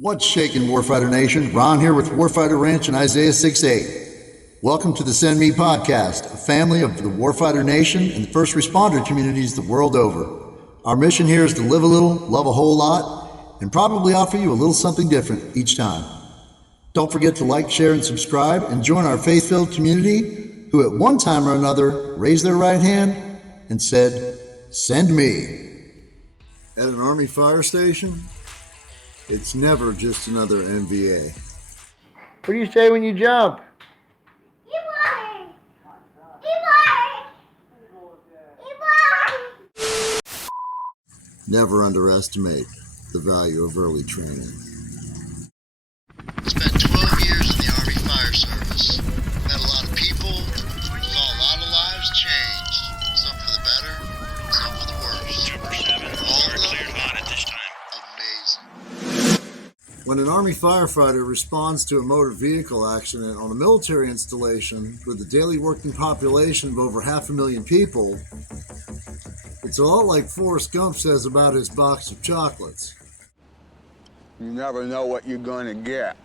What's shaking, Warfighter Nation? Ron here with Warfighter Ranch and Isaiah 6:8. Welcome to the Send Me podcast, a family of the Warfighter Nation and the first responder communities the world over. Our mission here is to live a little, love a whole lot, and probably offer you a little something different each time. Don't forget to like, share, and subscribe, and join our faith-filled community who at one time or another raised their right hand and said, "Send me." At an Army fire station, it's never just another NVA. What do you say when you jump? Never underestimate the value of early training. Spent 12 years in the Army Fire Service. Met a lot of people, saw a lot of lives changed. Some for the better, some for the worse. Trooper 7, All we're of cleared them on at this time. amazing. When an Army firefighter responds to a motor vehicle accident on a military installation with a daily working population of over 500,000 people, it's a lot like Forrest Gump says about his box of chocolates. You never know what you're going to get.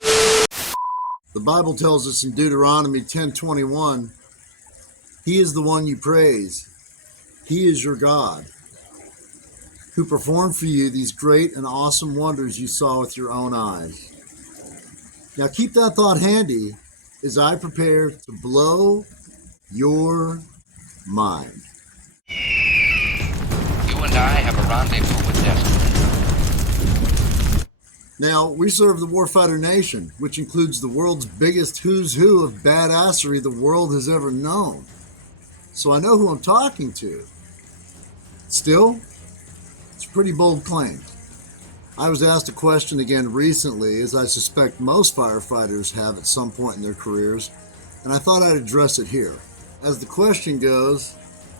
The Bible tells us in Deuteronomy 10:21, He is the one you praise. He is your God, who performed for you these great and awesome wonders you saw with your own eyes. Now keep that thought handy as I prepare to blow your mind. You and I have a rendezvous with destiny. Now, we serve the Warfighter Nation, which includes the world's biggest who's who of badassery the world has ever known. So I know who I'm talking to. Still, it's a pretty bold claim. I was asked a question again recently, as I suspect most firefighters have at some point in their careers, and I thought I'd address it here. As the question goes,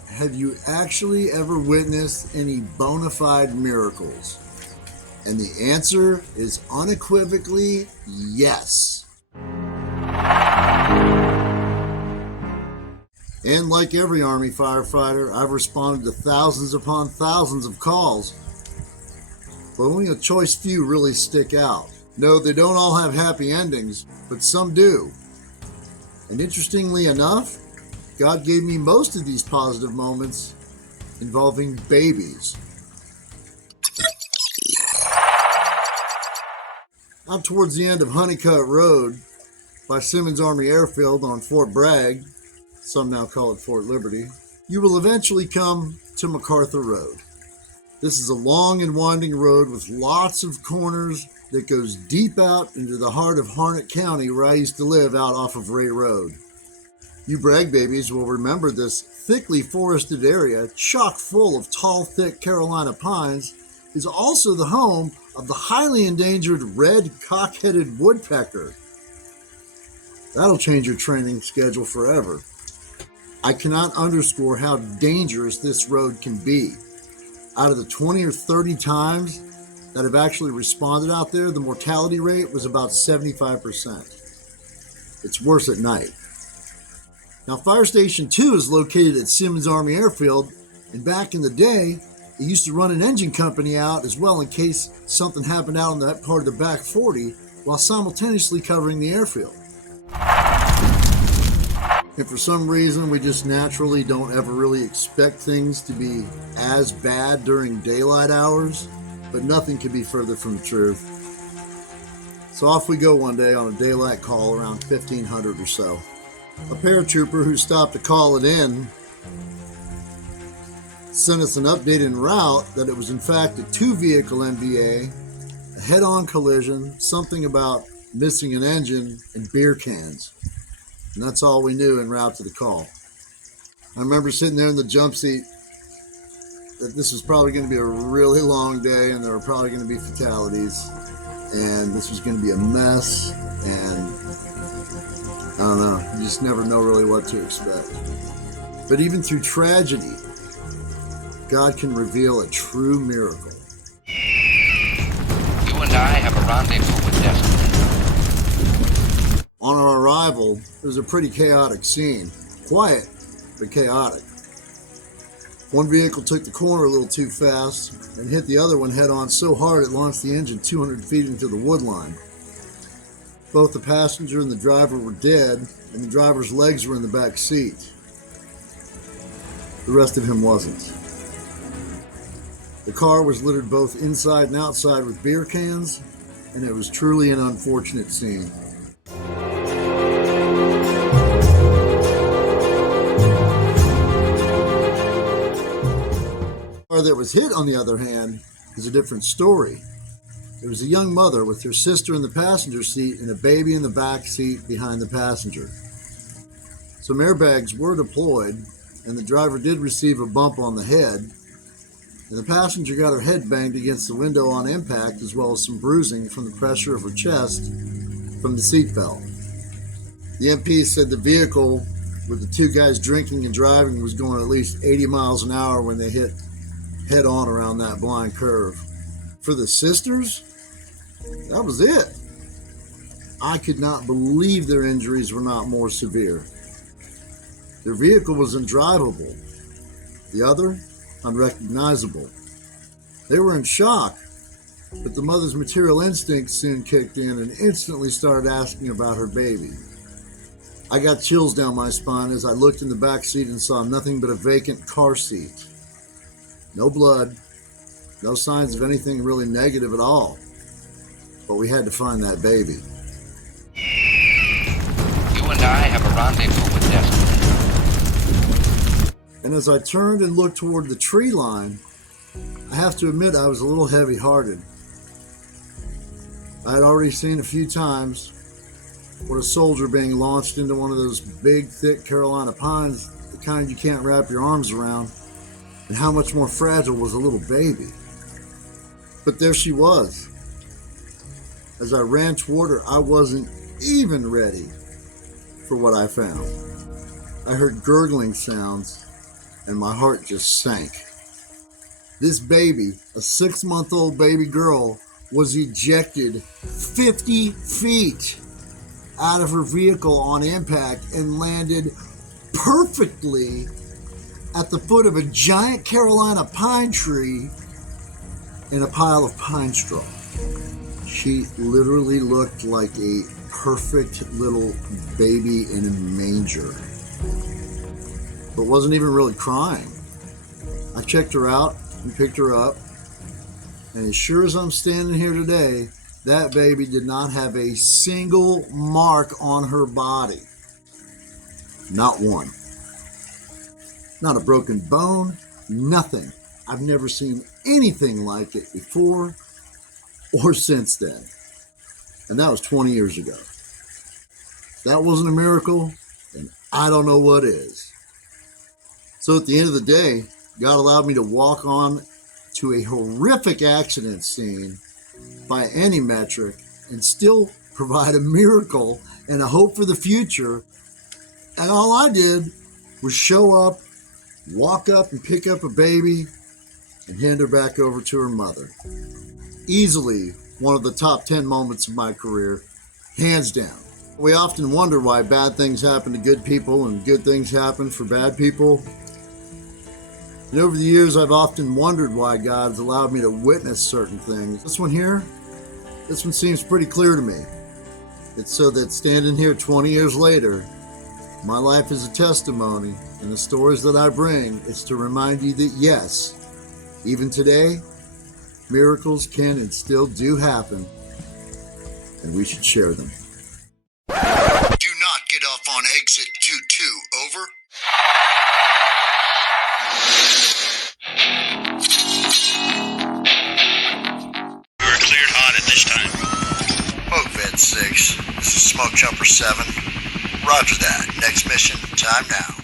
have you actually ever witnessed any bona fide miracles? And the answer is unequivocally yes. And like every Army firefighter, I've responded to thousands upon thousands of calls, but only a choice few really stick out. No, they don't all have happy endings, but some do. And interestingly enough, God gave me most of these positive moments involving babies. Out towards the end of Honeycutt Road by Simmons Army Airfield on Fort Bragg, some now call it Fort Liberty, you will eventually come to MacArthur Road. This is a long and winding road with lots of corners that goes deep out into the heart of Harnett County, where I used to live out off of Ray Road. You Bragg babies will remember this thickly forested area, chock full of tall, thick Carolina pines, is also the home of the highly endangered red cock-headed woodpecker. That'll change your training schedule forever. I cannot underscore how dangerous this road can be. Out of the 20 or 30 times that have actually responded out there, the mortality rate was about 75%. It's worse at night. Now, Fire Station 2 is located at Simmons Army Airfield, and back in the day, it used to run an engine company out as well in case something happened out on that part of the back 40 while simultaneously covering the airfield. And for some reason, we just naturally don't ever really expect things to be as bad during daylight hours, but nothing could be further from the truth. So off we go one day on a daylight call around 1500 or so. A paratrooper who stopped to call it in sent us an update en route that it was in fact a two-vehicle NVA, a head-on collision, something about missing an engine, and beer cans. And that's all we knew en route to the call. I remember sitting there in the jump seat that this was probably going to be a really long day and there were probably going to be fatalities and this was going to be a mess, and I don't know, you just never know really what to expect. But even through tragedy, God can reveal a true miracle. You and I have a rendezvous with destiny. On our arrival, it was a pretty chaotic scene. Quiet, but chaotic. One vehicle took the corner a little too fast and hit the other one head on so hard it launched the engine 200 feet into the wood line. Both the passenger and the driver were dead, and the driver's legs were in the back seat. The rest of him wasn't. The car was littered both inside and outside with beer cans, and it was truly an unfortunate scene. The car that was hit, on the other hand, is a different story. There was a young mother with her sister in the passenger seat and a baby in the back seat behind the passenger. Some airbags were deployed, and the driver did receive a bump on the head, and the passenger got her head banged against the window on impact, as well as some bruising from the pressure of her chest from the seatbelt. The MP said the vehicle with the two guys drinking and driving was going at least 80 miles an hour when they hit head on around that blind curve. For the sisters, that was it. I could not believe their injuries were not more severe. Their vehicle was undrivable. The other, unrecognizable. They were in shock, but the mother's material instinct soon kicked in and instantly started asking about her baby. I got chills down my spine as I looked in the back seat and saw nothing but a vacant car seat. No blood, no signs of anything really negative at all. But we had to find that baby. You and I have a rendezvous with destiny. And as I turned and looked toward the tree line, I have to admit I was a little heavy-hearted. I had already seen a few times what a soldier being launched into one of those big, thick Carolina pines, the kind you can't wrap your arms around, and how much more fragile was a little baby. But there she was. As I ran toward her, I wasn't even ready for what I found. I heard gurgling sounds, and my heart just sank. This baby, a 6-month-old baby girl, was ejected 50 feet out of her vehicle on impact and landed perfectly at the foot of a giant Carolina pine tree in a pile of pine straw. She literally looked like a perfect little baby in a manger, but wasn't even really crying. I checked her out and picked her up, and as sure as I'm standing here today, that baby did not have a single mark on her body. Not one. Not a broken bone, nothing. I've never seen anything like it before or since then. And that was 20 years ago. If that wasn't a miracle, then I don't know what is. So at the end of the day, God allowed me to walk on to a horrific accident scene by any metric and still provide a miracle and a hope for the future. And all I did was show up, walk up and pick up a baby and hand her back over to her mother. Easily one of the top 10 moments of my career, hands down. We often wonder why bad things happen to good people and good things happen for bad people. And over the years, I've often wondered why God's allowed me to witness certain things. This one seems pretty clear to me. It's so that standing here 20 years later, my life is a testimony, and the stories that I bring is to remind you that yes, even today, miracles can and still do happen, and we should share them. Do not get off on exit 22, over. We were cleared hot at this time. Boat Vet 6, this is Smoke Jumper 7. Roger that. Next mission, time now.